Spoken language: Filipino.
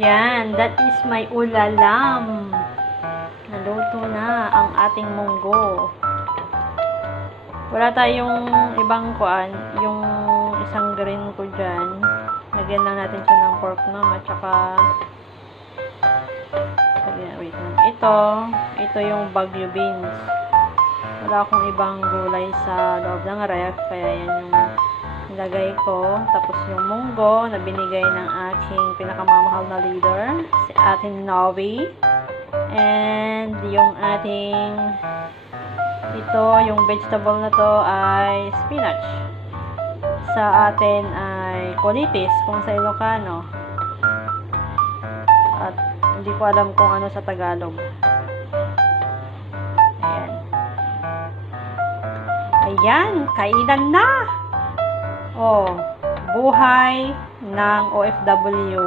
Yan, that is my ulalam. Naluto na ang ating munggo. Wala tayong ibang kuan, yung isang green ko dyan. Lagyan lang natin siya ng pork no, at saka wait lang. Ito yung bagyo beans. Wala akong ibang gulay sa loob ng ref, kaya yan yung nilagay ko. Tapos yung munggo na binigay ng aking pinakamamahal na leader, si ating Novi. And yung ating yung vegetable na to ay spinach. Sa atin ay colitis kung sa Ilocano. At hindi ko alam kung ano sa Tagalog. Ayan, kainan na! Oh, buhay ng OFW.